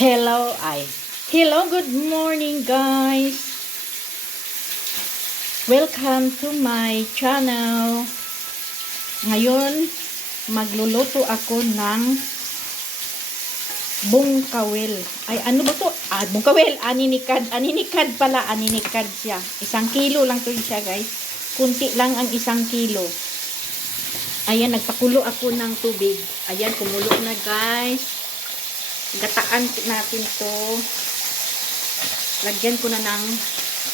Hello, good morning guys. Welcome to my channel. Ngayon, magluluto ako ng bungkawil. Ay, ano ba to? Bungkawil, aninikad. Aninikad pala, aninikad siya. 1 kilo lang to siya guys. Kunti lang ang 1 kilo. Ayan, nagpakulo ako ng tubig. Ayan, kumulo na guys. Gataan natin to. Lagyan ko na ng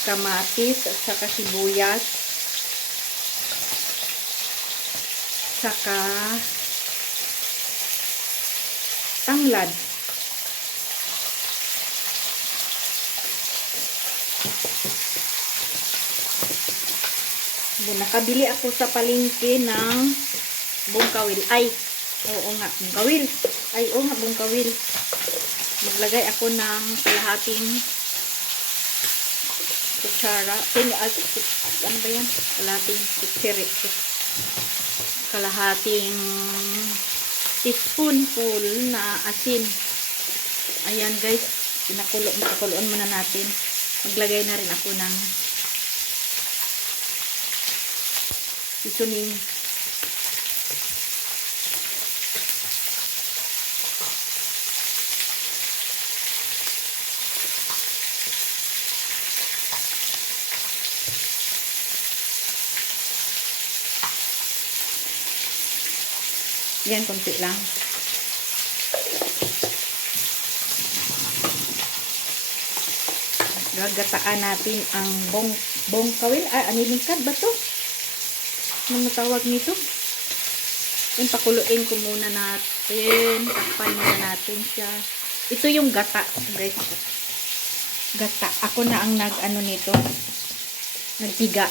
kamatis at saka sibuyas. Saka tanglad. Nakabili ako sa palengke ng bungkawil. Oo nga, bungkawil. Bungkawil. Maglagay ako ng kalahating kutsara. Ano ba yan? Kalahating kutsiri. Kalahating teaspoonful na asin. Ayan guys. Pakuluan muna natin. Maglagay na rin ako ng seasoning. Yan, konti lang. Gagataan natin ang bongkawil. Aninikad ba to? Ano tawag nito? Yung pakuluin ko muna natin. Takpan muna natin siya. Ito yung gata, guys. Gata. Ako na ang nag-ano nito. Nagpiga.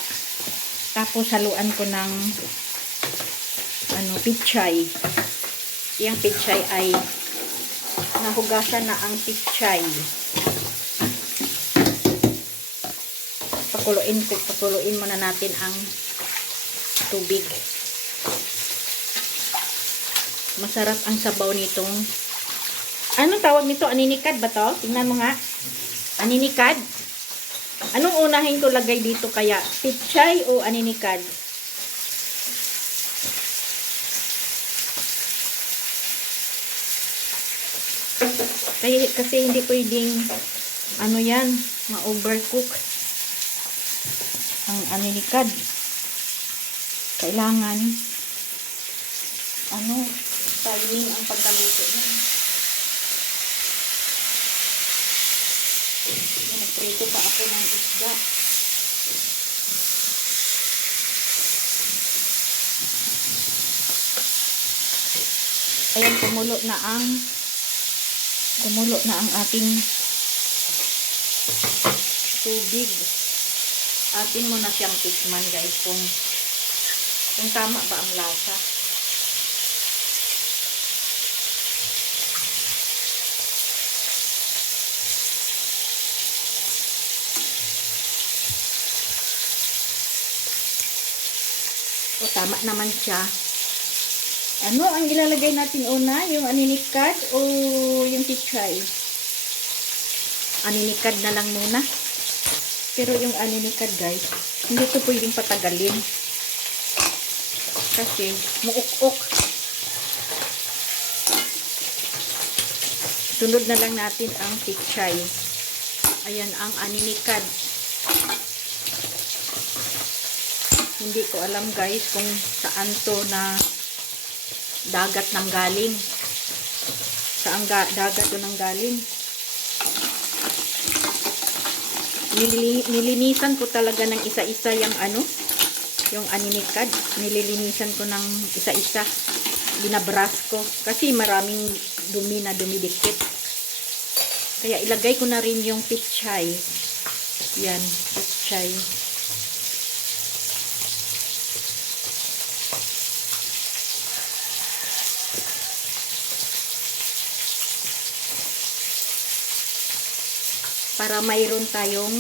Tapos haluan ko ng pichay. Yung pichay ay nahugasan na ang pichay. Pakuluin muna natin ang tubig. Masarap ang sabaw nitong anong tawag nito? Aninikad ba to? Tingnan mo nga. Aninikad? Anong unahin ko lagay dito kaya? Pichay o aninikad? Kasi hindi pwedeng yan, ma-overcook ang aninikad. Kailangan timing ang pagkaluto niya. Nagprito pa ako ng isda. Ayan, kumulo na ang ating tubig. Atin mo na siyang tikman guys kung tama ba ang lasa. O tama naman siya. Ano ang ilalagay natin una? Yung aninikad o yung pichay? Aninikad na lang muna. Pero yung aninikad guys, hindi ito pwedeng patagalin. Kasi muuk-uk. Sunod na lang natin ang pichay. Ayan ang aninikad. Hindi ko alam guys kung saan to na dagat nang galing. Saan dagat to nang galing. Nilinisan ko talaga ng isa-isa yung aninikad. Nililinisan ko ng isa-isa. Binabras ko. Kasi maraming dumi na dumidikit. Kaya ilagay ko na rin yung pichay. Yan, pichay. Para mayroon tayong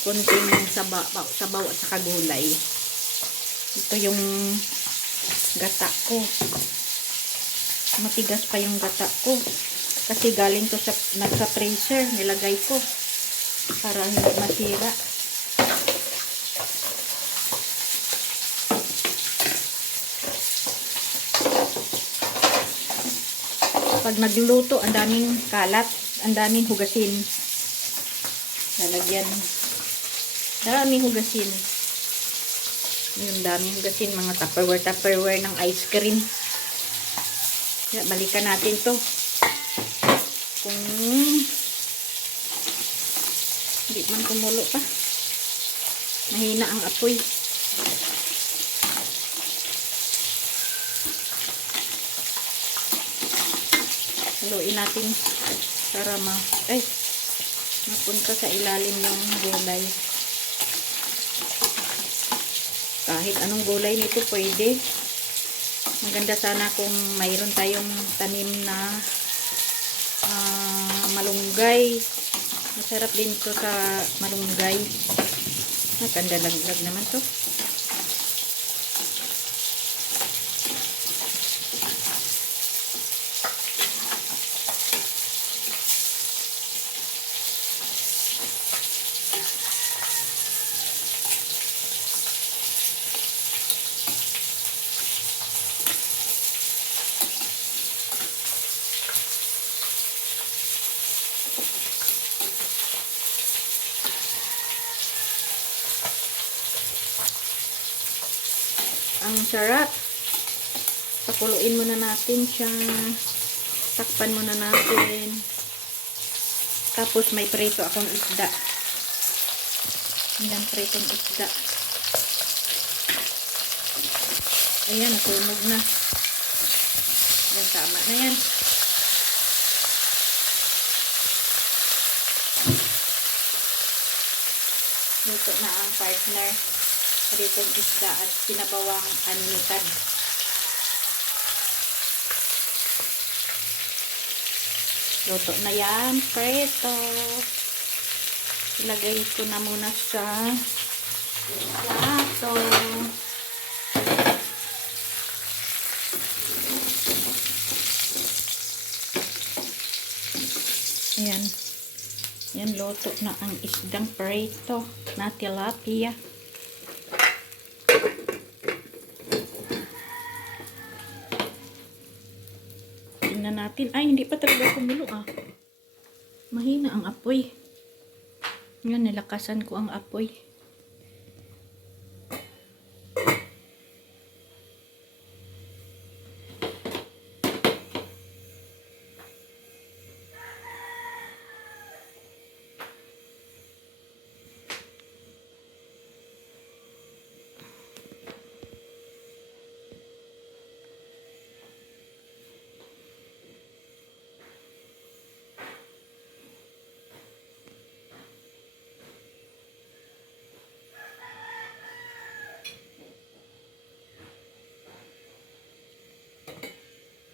konting sabaw at saka gulay. Ito yung gata ko. Matigas pa yung gata ko. Kasi galing to sa, nasa freezer, nilagay ko para hindi masira. Pag nagluluto, ang daming kalat, ang daming hugasin. Lalagyan. Daming hugasin. Yung daming hugasin, mga tupperware ng ice cream. Kaya, balikan natin to. Kung hindi man kumulo pa. Mahina ang apoy. Haluin natin para mapunta sa ilalim ng gulay. Kahit anong gulay nito pwede. Maganda sana kung mayroon tayong tanim na malunggay. Masarap din to sa malunggay. Maganda laglag naman to. Ang sarap. Pakuluin muna natin siya. Takpan muna natin. Tapos may prito akong isda. Ayan, pritong isda. Ayan, nasunog na. Ayan, tama na yan. Luto na ang partner. Pritong isda at pinabawang anikad. Luto na yan, prito. Ilagay ko na muna sa plato. Ayan. Yan, luto na ang isdang prito na tilapia. Tingnan natin. Ay, hindi pa talaga kumulo Mahina ang apoy. Yan, nilakasan ko ang apoy.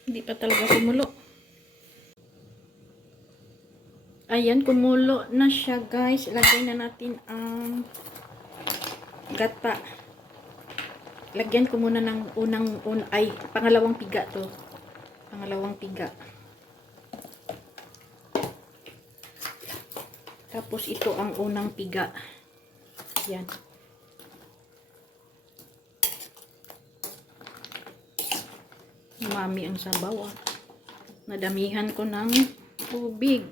Hindi pa talaga kumulo. Ayan, kumulo na siya, guys. Lagyan na natin ang gata. Lagyan ko muna ng pangalawang piga to. Pangalawang piga. Tapos ito ang unang piga. Yan. Umami ang sabaw. Nadamihan ko ng tubig.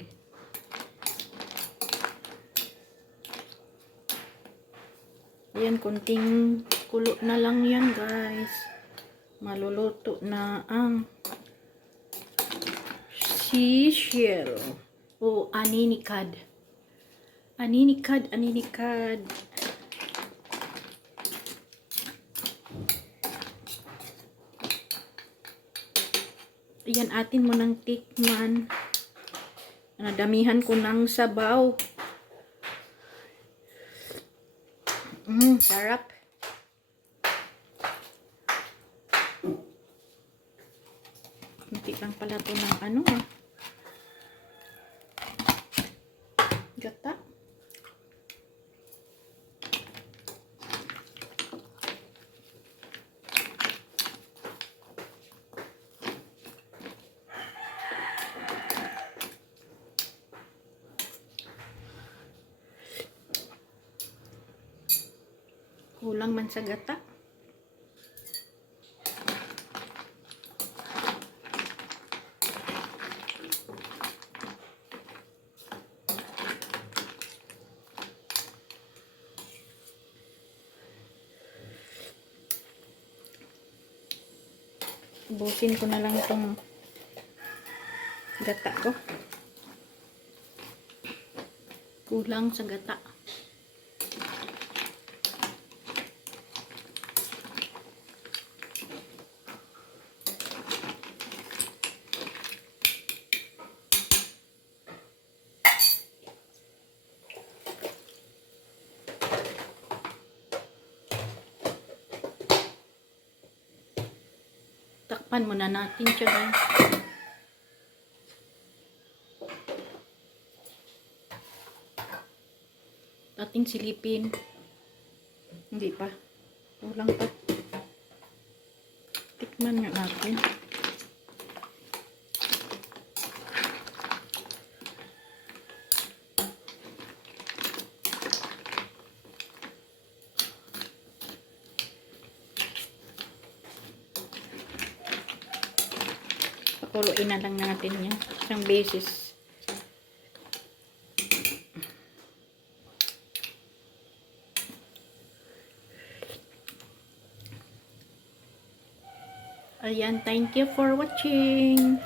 Ayan, konting kulo na lang yan, guys. Maluluto na ang seashell o aninikad. Aninikad. Ayan, atin mo ng tikman. Nadamihan ko ng sabaw. Sarap. Hindi lang pala ito ng gata. Kulang man sa gata. Ubusin ko na lang itong gata ko. Kulang sa gata. Takpan muna natin siya, guys. Ating silipin. Hindi pa. Kulang pa. Tikman nga natin. Pakuluin na lang natin yan. Isang beses. Ayan, thank you for watching.